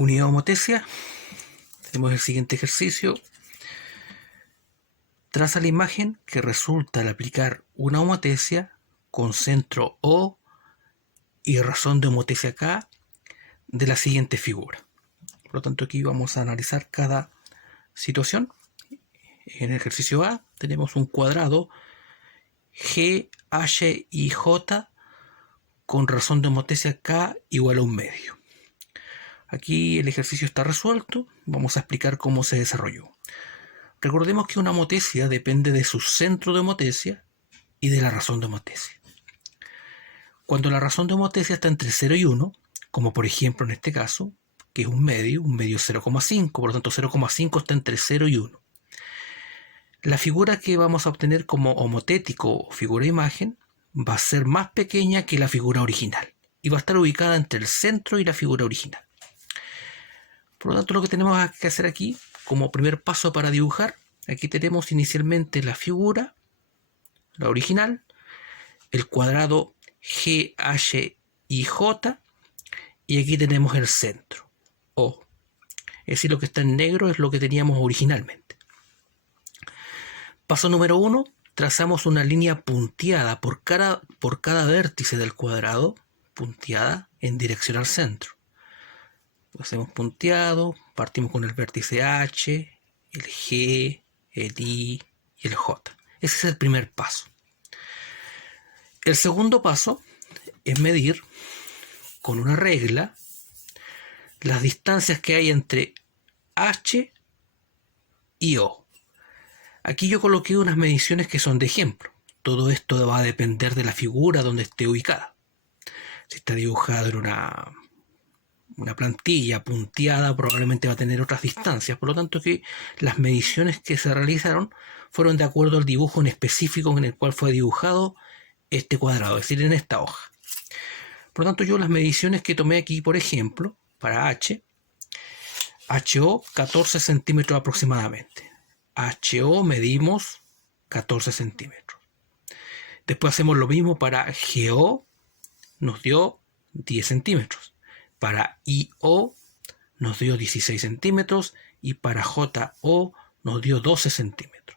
Unidad homotesia. Tenemos el siguiente ejercicio. Traza la imagen que resulta al aplicar una homotesia con centro O y razón de homotesia K de la siguiente figura. Por lo tanto, aquí vamos a analizar cada situación. En el ejercicio A tenemos un cuadrado G, H y J con razón de homotesia K igual a 1/2. Aquí el ejercicio está resuelto. Vamos a explicar cómo se desarrolló. Recordemos que una homotesia depende de su centro de homotesia y de la razón de homotesia. Cuando la razón de homotesia está entre 0 y 1, como por ejemplo en este caso, que es un medio es 0,5, por lo tanto 0,5 está entre 0 y 1. La figura que vamos a obtener como homotético o figura de imagen va a ser más pequeña que la figura original y va a estar ubicada entre el centro y la figura original. Por lo tanto, lo que tenemos que hacer aquí, como primer paso para dibujar, aquí tenemos inicialmente la figura, la original, el cuadrado G, H y J, y aquí tenemos el centro, O. Es decir, lo que está en negro es lo que teníamos originalmente. Paso número 1, trazamos una línea punteada por cada vértice del cuadrado, punteada en dirección al centro. Hacemos punteado, partimos con el vértice H, el G, el I y el J. Ese es el primer paso. El segundo paso es medir con una regla las distancias que hay entre H y O. Aquí yo coloqué unas mediciones que son de ejemplo. Todo esto va a depender de la figura donde esté ubicada. Si está dibujada en una plantilla punteada, probablemente va a tener otras distancias. Por lo tanto, que las mediciones que se realizaron fueron de acuerdo al dibujo en específico en el cual fue dibujado este cuadrado, es decir, en esta hoja. Por lo tanto, yo las mediciones que tomé aquí, por ejemplo, para HO 14 centímetros aproximadamente. HO medimos 14 centímetros. Después hacemos lo mismo para GO, nos dio 10 centímetros. Para IO nos dio 16 centímetros y para JO nos dio 12 centímetros.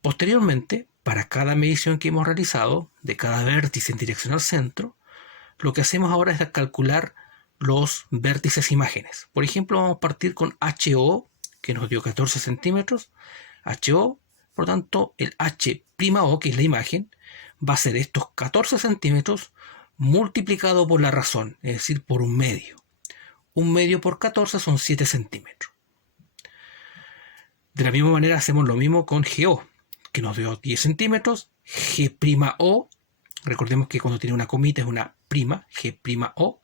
Posteriormente, para cada medición que hemos realizado de cada vértice en dirección al centro, lo que hacemos ahora es calcular los vértices imágenes. Por ejemplo, vamos a partir con HO, que nos dio 14 centímetros. HO, por tanto, el H'O, que es la imagen, va a ser estos 14 centímetros multiplicado por la razón, es decir, por 1/2. 1/2 por 14 son 7 centímetros. De la misma manera hacemos lo mismo con GO, que nos dio 10 centímetros. G''O, recordemos que cuando tiene una comita es una prima, G''O,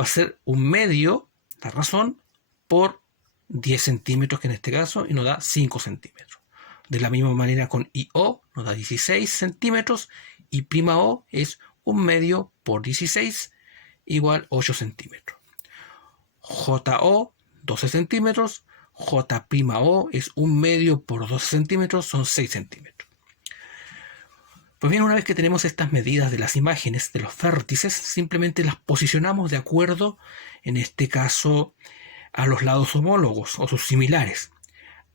va a ser 1/2, la razón, por 10 centímetros, que en este caso, y nos da 5 centímetros. De la misma manera con IO, nos da 16 centímetros, y prima-O es 1/2 por 16, igual 8 centímetros. JO, 12 centímetros. J'O es 1/2 por 12 centímetros, son 6 centímetros. Pues bien, una vez que tenemos estas medidas de las imágenes, de los vértices, simplemente las posicionamos de acuerdo, en este caso, a los lados homólogos o sus similares.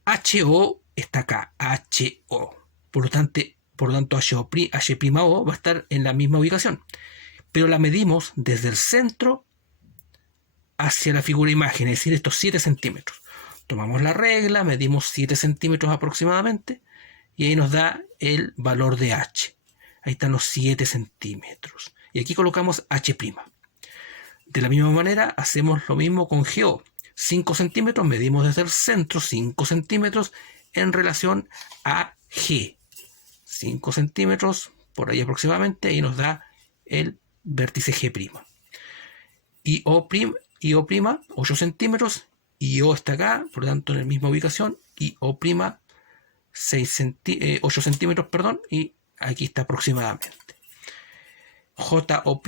HO está acá, HO. Por lo tanto, H''O va a estar en la misma ubicación. Pero la medimos desde el centro hacia la figura imagen, es decir, estos 7 centímetros. Tomamos la regla, medimos 7 centímetros aproximadamente, y ahí nos da el valor de H. Ahí están los 7 centímetros. Y aquí colocamos H'. De la misma manera, hacemos lo mismo con GO. 5 centímetros, medimos desde el centro 5 centímetros en relación a G. 5 centímetros, por ahí aproximadamente, y nos da el vértice G'. IO', 8 centímetros, IO está acá, por lo tanto en la misma ubicación, IO', 8 centímetros, perdón, y aquí está aproximadamente. JO',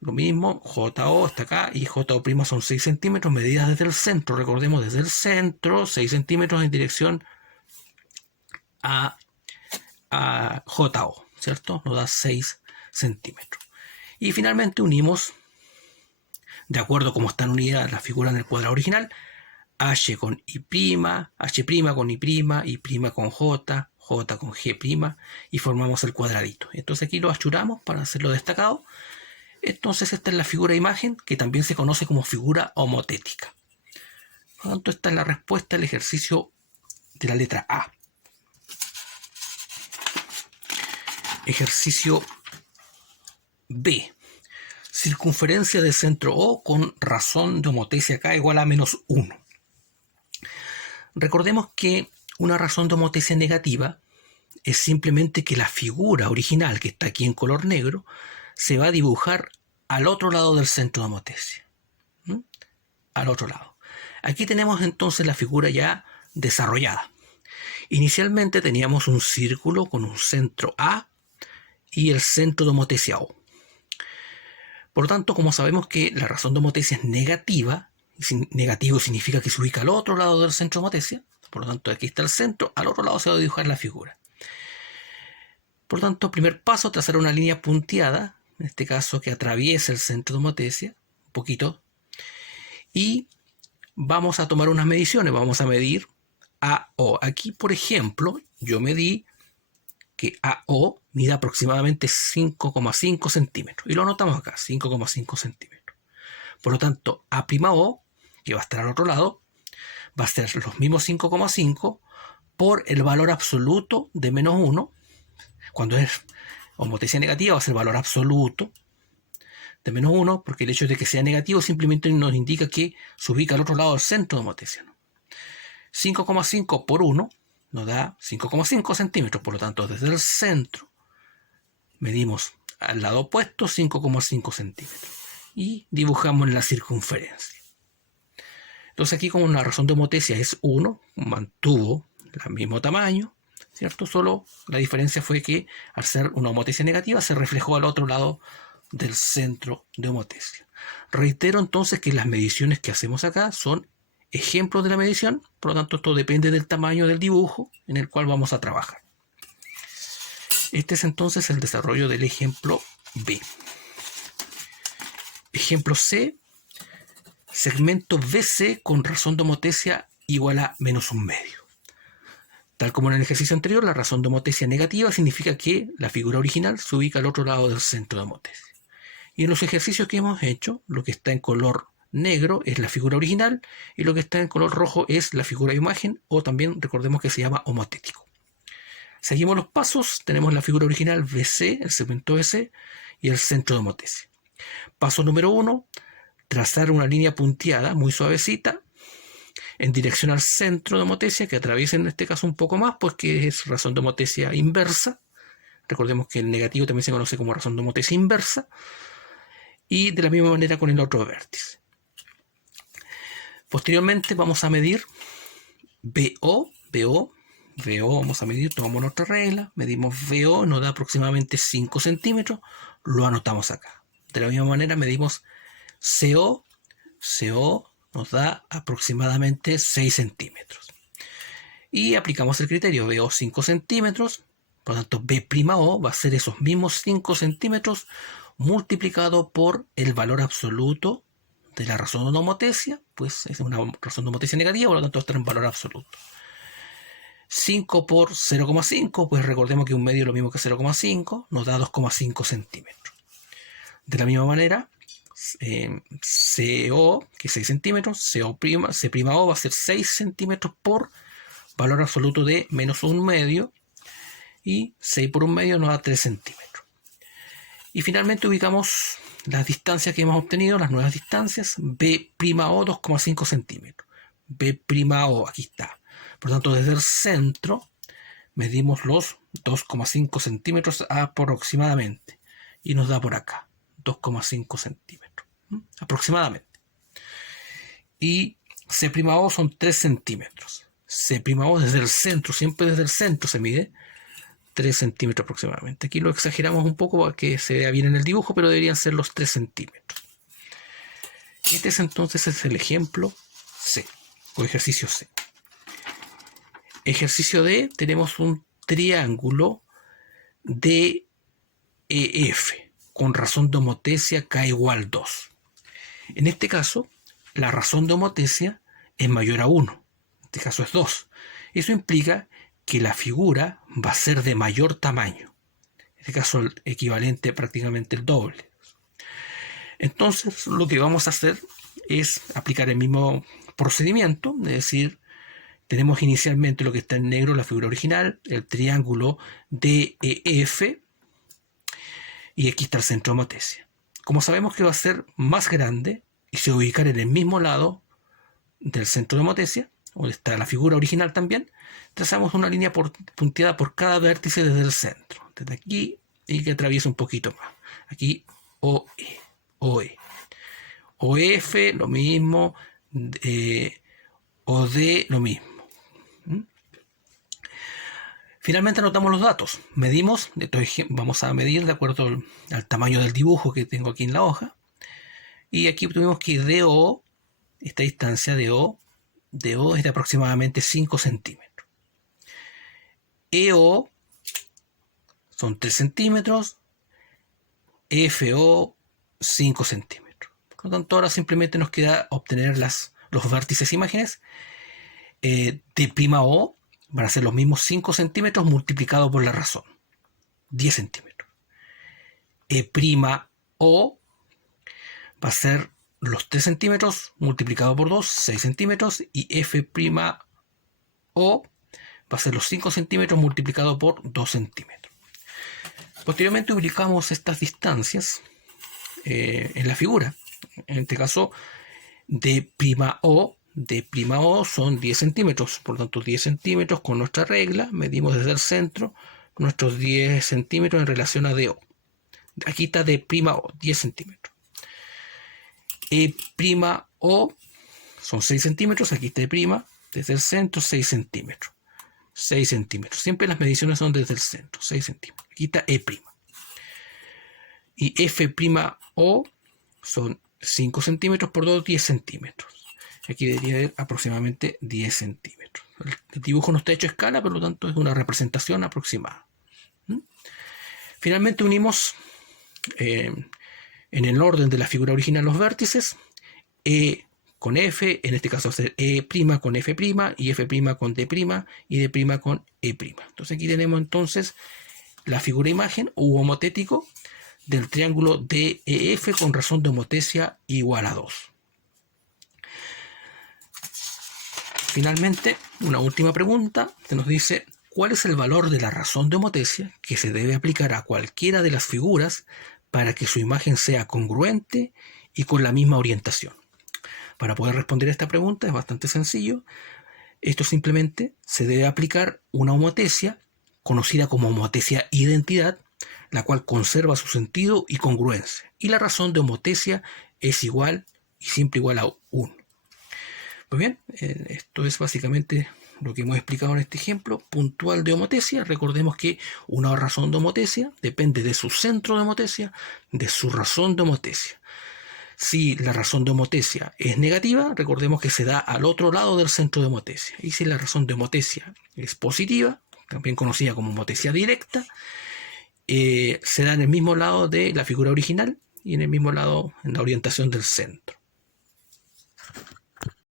lo mismo, JO está acá y JO' son 6 centímetros, medidas desde el centro, recordemos, desde el centro, 6 centímetros en dirección a JO, ¿cierto? Nos da 6 centímetros. Y finalmente unimos de acuerdo a cómo están unidas las figuras en el cuadrado original, H con I', H' con I' con J, J con G', y formamos el cuadradito. Entonces aquí lo achuramos para hacerlo destacado. Entonces esta es la figura de imagen, que también se conoce como figura homotética. Por lo tanto, esta es la respuesta al ejercicio de la letra A. Ejercicio B. Circunferencia del centro O con razón de homotesia K igual a -1. Recordemos que una razón de homotesia negativa es simplemente que la figura original, que está aquí en color negro, se va a dibujar al otro lado del centro de homotesia. Al otro lado. Aquí tenemos entonces la figura ya desarrollada. Inicialmente teníamos un círculo con un centro A y el centro de homotesia O. Por lo tanto, como sabemos que la razón de homotesia es negativa, y negativo significa que se ubica al otro lado del centro de homotesia, por lo tanto aquí está el centro, al otro lado se va a dibujar la figura. Por lo tanto, primer paso, trazar una línea punteada, en este caso que atraviesa el centro de homotesia, un poquito, y vamos a tomar unas mediciones, vamos a medir AO. Aquí, por ejemplo, yo medí que AO mide aproximadamente 5,5 centímetros. Y lo anotamos acá, 5,5 centímetros. Por lo tanto, A'O, que va a estar al otro lado, va a ser los mismos 5,5 por el valor absoluto de -1. Cuando es homotesia negativa va a ser el valor absoluto de -1, porque el hecho de que sea negativo simplemente nos indica que se ubica al otro lado del centro de homotesia. 5,5 por 1 nos da 5,5 centímetros, por lo tanto desde el centro medimos al lado opuesto 5,5 centímetros y dibujamos la circunferencia. Entonces aquí, como la razón de homotesia es 1, mantuvo el mismo tamaño, ¿cierto? Solo la diferencia fue que al ser una homotesia negativa se reflejó al otro lado del centro de homotesia. Reitero entonces que las mediciones que hacemos acá son ejemplos de la medición, por lo tanto esto depende del tamaño del dibujo en el cual vamos a trabajar. Este es entonces el desarrollo del ejemplo B. Ejemplo C, segmento BC con razón de homotesia igual a -1/2. Tal como en el ejercicio anterior, la razón de homotesia negativa significa que la figura original se ubica al otro lado del centro de homotesia. Y en los ejercicios que hemos hecho, lo que está en color negro es la figura original y lo que está en color rojo es la figura de imagen, o también recordemos que se llama homotético. Seguimos los pasos, tenemos la figura original BC, el segmento BC y el centro de homotesia. Paso número 1, trazar una línea punteada muy suavecita en dirección al centro de homotesia, que atraviesa en este caso un poco más, pues que es razón de homotesia inversa. Recordemos que el negativo también se conoce como razón de homotesia inversa. Y de la misma manera con el otro vértice. Posteriormente vamos a medir BO, vamos a medir, tomamos nuestra regla, medimos BO, nos da aproximadamente 5 centímetros, lo anotamos acá. De la misma manera medimos CO nos da aproximadamente 6 centímetros. Y aplicamos el criterio, BO 5 centímetros, por lo tanto B'O va a ser esos mismos 5 centímetros multiplicado por el valor absoluto de la razón de homotesia, pues es una razón de homotesia negativa, por lo tanto está en valor absoluto. 5 por 0,5, pues recordemos que un medio es lo mismo que 0,5, nos da 2,5 centímetros. De la misma manera, CO, que es 6 centímetros, C'O va a ser 6 centímetros por valor absoluto de -1/2, y 6 por 1/2 nos da 3 centímetros. Y finalmente ubicamos las distancias que hemos obtenido, las nuevas distancias, B'O 2,5 centímetros. B'O, aquí está. Por lo tanto, desde el centro medimos los 2,5 centímetros aproximadamente. Y nos da por acá, 2,5 centímetros. Aproximadamente. Y C'O son 3 centímetros. C'O desde el centro, siempre desde el centro se mide 3 centímetros aproximadamente. Aquí lo exageramos un poco para que se vea bien en el dibujo, pero deberían ser los 3 centímetros. Este es entonces el ejemplo C, o ejercicio C. Ejercicio D, tenemos un triángulo DEF con razón de homotesia K igual 2. En este caso, la razón de homotesia es mayor a 1. En este caso es 2. Eso implica que la figura va a ser de mayor tamaño. En este caso, el equivalente prácticamente el doble. Entonces, lo que vamos a hacer es aplicar el mismo procedimiento, es decir, tenemos inicialmente lo que está en negro, la figura original, el triángulo DEF, y aquí está el centro de homotesia. Como sabemos que va a ser más grande y se va a ubicar en el mismo lado del centro de homotesia, donde está la figura original también, trazamos una línea punteada por cada vértice desde el centro, desde aquí, y que atraviesa un poquito más. Aquí OE, OE. OF, lo mismo, OD, lo mismo. Finalmente anotamos los datos. Medimos, vamos a medir de acuerdo al tamaño del dibujo que tengo aquí en la hoja. Y aquí tuvimos que DO, esta distancia DO es de aproximadamente 5 centímetros. EO son 3 centímetros. FO 5 centímetros. Por lo tanto, ahora simplemente nos queda obtener los vértices imágenes. D'O van a ser los mismos 5 centímetros multiplicado por la razón, 10 centímetros. E'(O) va a ser los 3 centímetros multiplicado por 2, 6 centímetros. Y F'O va a ser los 5 centímetros multiplicado por 2 centímetros. Posteriormente ubicamos estas distancias en la figura. En este caso, D'O son 10 centímetros, por lo tanto 10 centímetros con nuestra regla, medimos desde el centro nuestros 10 centímetros en relación a DO. Aquí está D'O, 10 centímetros. E'(O) son 6 centímetros, aquí está E', desde el centro 6 centímetros. 6 centímetros, siempre las mediciones son desde el centro, 6 centímetros. Aquí está E'. Y F'O son 5 centímetros por 2, 10 centímetros. Aquí debería haber aproximadamente 10 centímetros. El dibujo no está hecho a escala, por lo tanto es una representación aproximada. Finalmente unimos en el orden de la figura original los vértices. E con F, en este caso va a ser E' con F' y F' con D' y D' con E'. Entonces aquí tenemos entonces la figura imagen u homotético del triángulo DEF con razón de homotesia igual a 2. Finalmente, una última pregunta que nos dice: ¿cuál es el valor de la razón de homotesia que se debe aplicar a cualquiera de las figuras para que su imagen sea congruente y con la misma orientación? Para poder responder a esta pregunta es bastante sencillo. Esto simplemente se debe aplicar una homotesia conocida como homotesia identidad, la cual conserva su sentido y congruencia. Y la razón de homotesia es igual y siempre igual a 1. Muy bien, esto es básicamente lo que hemos explicado en este ejemplo puntual de homotesia. Recordemos que una razón de homotesia depende de su centro de homotesia, de su razón de homotesia. Si la razón de homotesia es negativa, recordemos que se da al otro lado del centro de homotesia. Y si la razón de homotesia es positiva, también conocida como homotesia directa, se da en el mismo lado de la figura original y en el mismo lado en la orientación del centro.